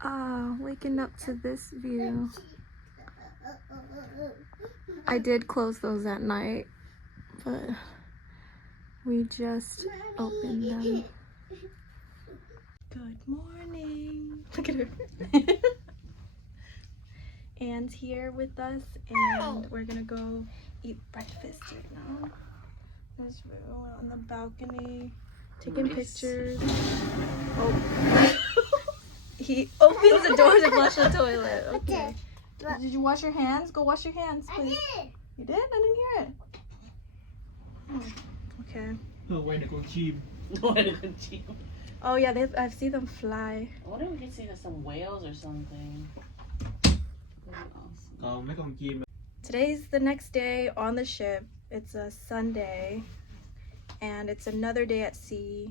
Ah, waking up to this view. I did close those at night, but we just opened them. Good morning. Look at her. Anne's here with us, and we're gonna go eat breakfast right now. There's Rue on the balcony taking pictures. Oh. He opens the door to flush the toilet. Okay. Did you wash your hands? Go wash your hands, please. I did. You did? I didn't hear it. Oh, okay. Oh yeah, I've seen them fly. I wonder if we can see some whales or something. Awesome. Today's the next day on the ship. It's a Sunday, and it's another day at sea.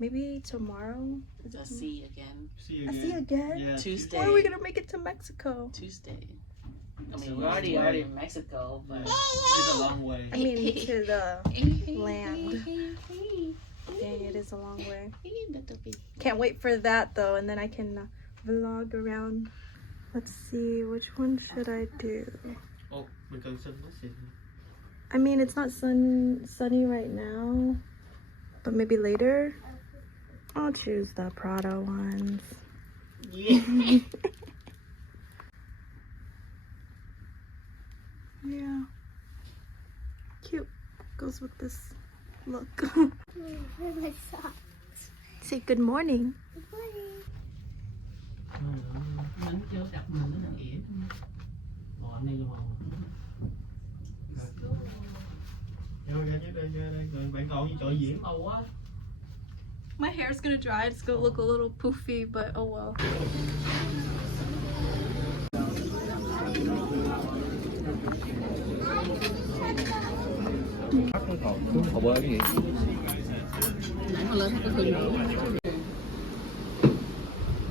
Maybe tomorrow? A sea again. A sea again? Yeah, Tuesday. When are we gonna make it to Mexico? Tuesday. I mean, we're already in Mexico, but It's a long way. I mean, to the land. Dang, it is a long way. Can't wait for that though, and then I can vlog around. Let's see, which one should I do? Oh, mình cần xin nó xịn. I mean, it's not sunny right now, but maybe later. I'll choose the Prada ones. Yeah. Yeah. Cute. Goes with this look. My socks. Say good morning. Good morning. Nắng chưa đặt mình nó thằng ỉa. Bọn này luôn. Bạn còn như trò diễn. My hair's gonna dry. It's gonna look a little poofy, but oh well.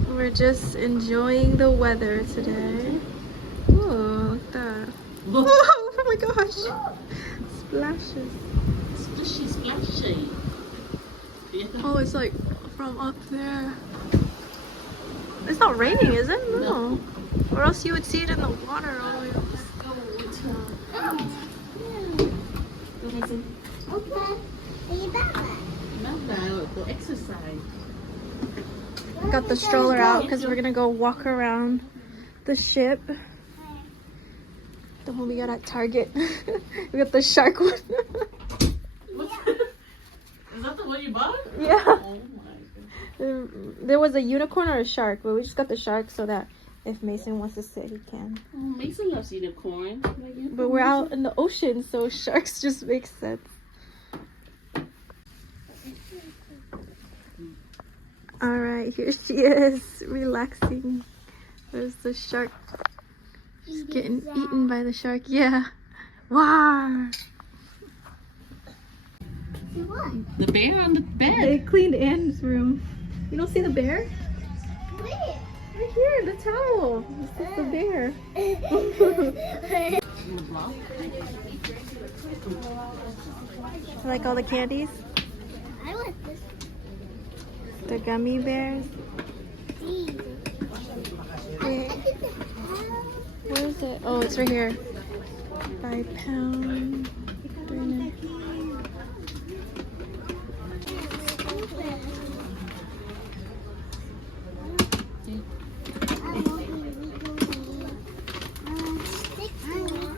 We're just enjoying the weather today. Oh, look at that. Oh my gosh. Splashes. Splashy, splashy. Oh, it's like from up there. It's not raining, is it? No. Or else you would see it in the water all the way up. For exercise. Got the stroller out because we're gonna go walk around the ship. The one we got at Target. We got the shark one. Is that the one you bought? Yeah. Oh my god. There was a unicorn or a shark, but we just got the shark so that if Mason wants to sit, he can. Oh, Mason loves unicorn. But we're out in the ocean, so sharks just make sense. Alright, here she is, relaxing. There's the shark. She's getting eaten by the shark. Yeah. Wow. The bear on the bed. They cleaned Anne's room. You don't see the bear? Where? Right here, the towel. This is the bear. Like all the candies? I want this. The gummy bears? Where is it? Oh, it's right here. By pound.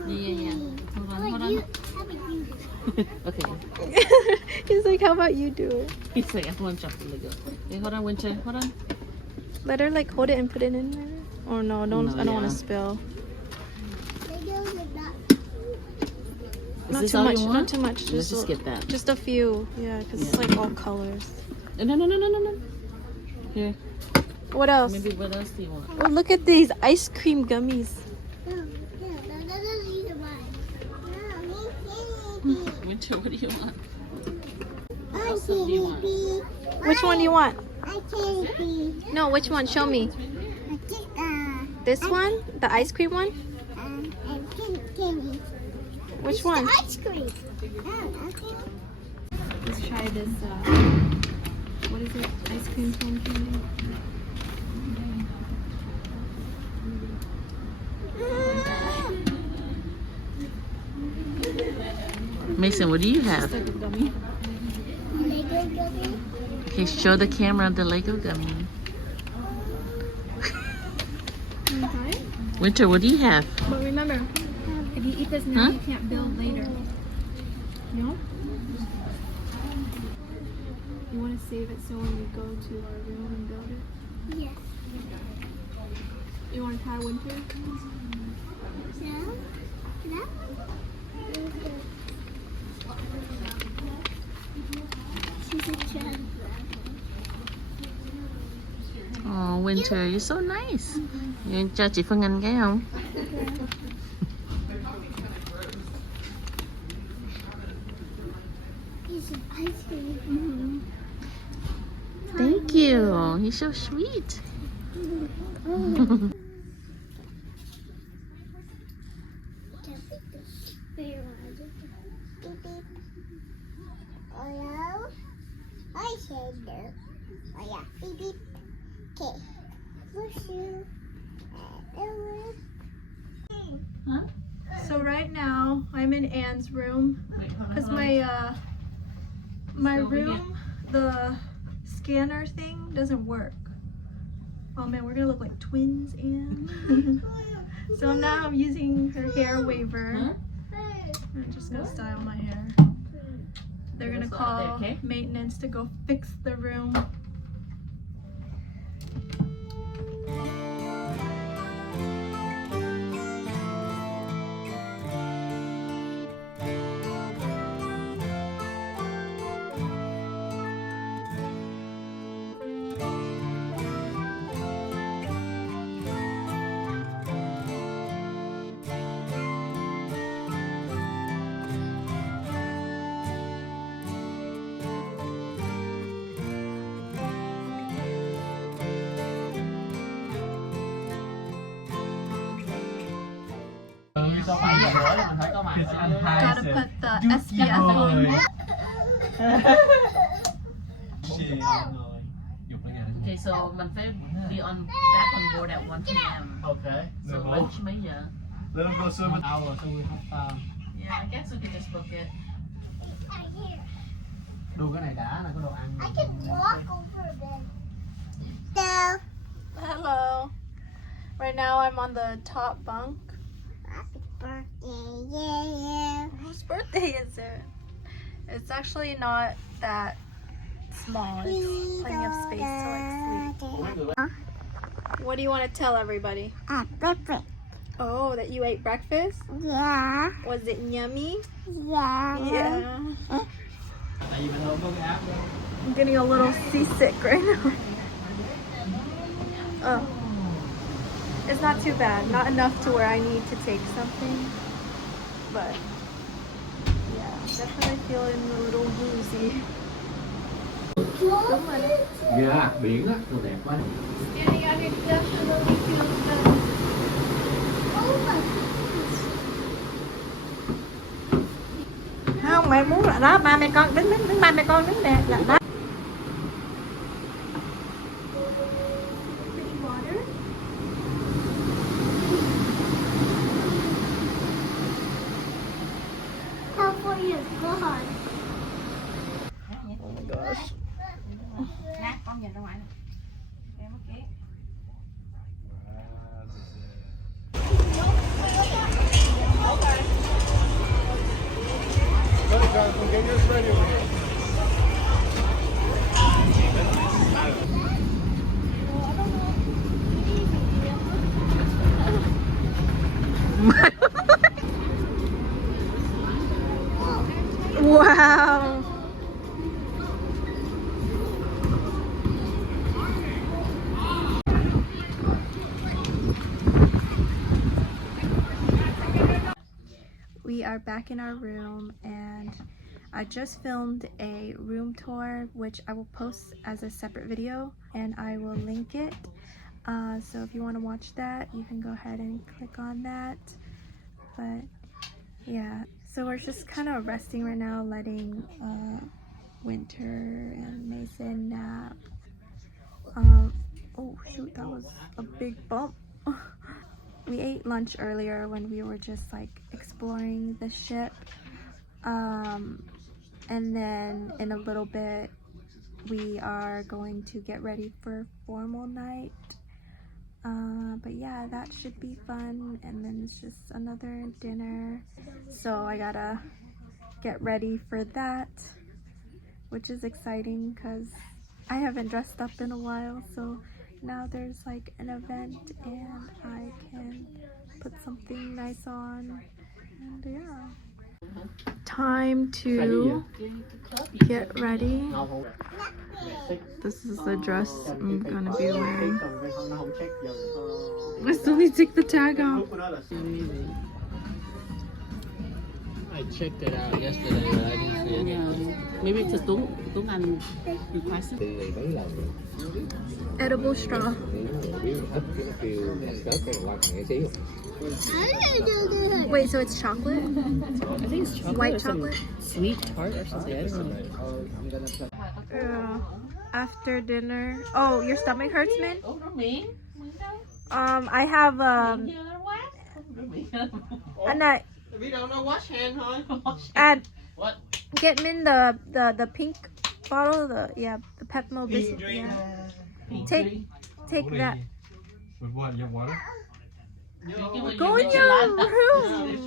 Yeah. Hold on. Okay. He's like, how about you do it? He's like, I want chocolate Lego. Hey, hold on, Winter. Hold on. Let her like hold it and put it in there. Oh no, don't. No, I don't yeah. want to spill. Is Not this too all much. you Not want? too much. Let's just get that. Just a few. Yeah, because it's Yeah. like all colors. No. Here. What else? Maybe what else do you want? Oh, look at these ice cream gummies. Winter, what do you want? Which one do you want? I can't be. No, which one? Show me. I think, This one? The ice cream one? and candy. Which one? The ice cream. Let's try this. What is it? Ice cream cone candy. Mason, what do you have? Like a gummy. Lego gummy. Okay, show the camera the Lego gummy. Winter, what do you have? But remember, if you eat this now, Huh? you can't build later. You know? You want to save it so when we go to our room and build it? Yes. You want to try winter? No. No. She's a child. Oh, Winter, you're so nice. Cho chị Phương Anh cái không? He's an ice cream. Thank you. You're so sweet. Hello? I said no. Oh yeah, beep beep. Okay. Push you. So right now, I'm in Anne's room. Because my room, the scanner thing doesn't work. Oh man, we're gonna look like twins, Anne. So now I'm using her hair waver. I'm just gonna style my hair. They're gonna call maintenance to go fix the room. Có phải giờ mới mình thấy có mặt anh hai Gotta put the SPF on. Okay, so mình phải be back on board at 1 p.m. Okay. So lunch mấy giờ? Let them go swim an hour so we have Yeah, I guess we can just book it. đu cái này đã là có đồ ăn. I can walk over a bit. No. Hello. Right now I'm on the top bunk. Happy birthday, yeah. Whose birthday is it? It's actually not that small. It's plenty of space to like sleep. What do you want to tell everybody? Birthday. Oh, that you ate breakfast? Yeah. Was it yummy? Yeah. Yeah. Tại vì mình không có cái app đó. I'm getting a little seasick right now. Oh. It's not too bad. Not enough to where I need to take something. But yeah, definitely feeling a little woozy. Dạ, biển á, đồ đẹp quá. Standing out here definitely feels better. Không, mẹ muốn là đó, ba mẹ con đứng ba mẹ con đứng nè, là đó. How far you gone? Oh my gosh. Con nhìn ra ngoài. Em mới kéo. Get yours ready over here. Wow. We are back in our room and I just filmed a room tour which I will post as a separate video and I will link it. So if you want to watch that, you can go ahead and click on that. But yeah, so we're just kind of resting right now, letting Winter and Mason nap. Oh shoot, that was a big bump. We ate lunch earlier when we were just like exploring the ship, And then in a little bit we are going to get ready for formal night. But yeah, that should be fun. And then it's just another dinner, so I gotta get ready for that, which is exciting because I haven't dressed up in a while. So now there's like an event and I can put something nice on. And yeah, time to get ready. This is the dress I'm gonna be wearing. I still need to take the tag off. I checked it out yesterday, but I didn't see anything. Maybe it's Tung Anh requested. Edible straw. Wait, so it's chocolate? I think it's chocolate. White or some chocolate? Sweet tart or something. I don't know. After dinner. Oh, your stomach hurts, Min? Oh, no, me. I have Annette, We don't know wash hand, huh? add What? get Min the pink bottle, the Pepmo biscuit. Yeah. Take that. With what? Your water? Go in your room.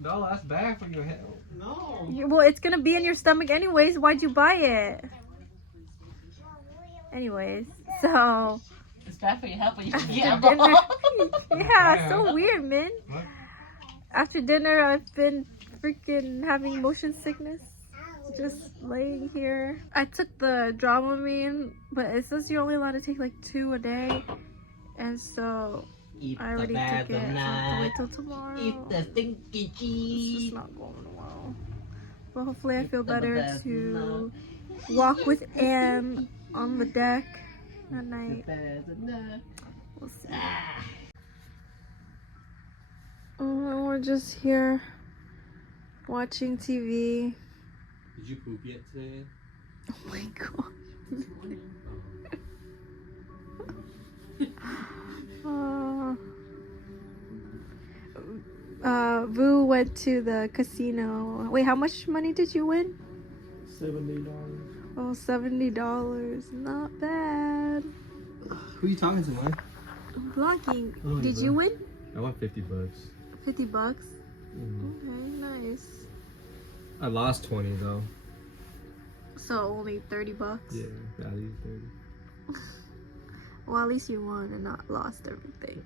No, that's bad for your head. No. Well, it's gonna be in your stomach anyways. Why'd you buy it? Anyways, so It's bad for your health, but you should after get dinner, yeah, so weird, man. What? After dinner, I've been freaking having motion sickness. Just laying here. I took the Dramamine, but it says you're only allowed to take like 2 a day, and so I already took it. So I have to wait till tomorrow. Eat the stinky It's cheese. just not going well. But hopefully I feel better to walk with Am on the deck at night. We'll see. We're just here watching TV. Did you poop yet today? Oh my god. Vu went to the casino. Wait, how much money did you win? $70. Oh, $70. Not bad. Who are you talking to, man? I'm vlogging. Oh, Did yeah. you win? I won $50. $50? Mm. Okay, nice. I lost 20 though. So only $30? Yeah, value 30. Well, at least you won and not lost everything.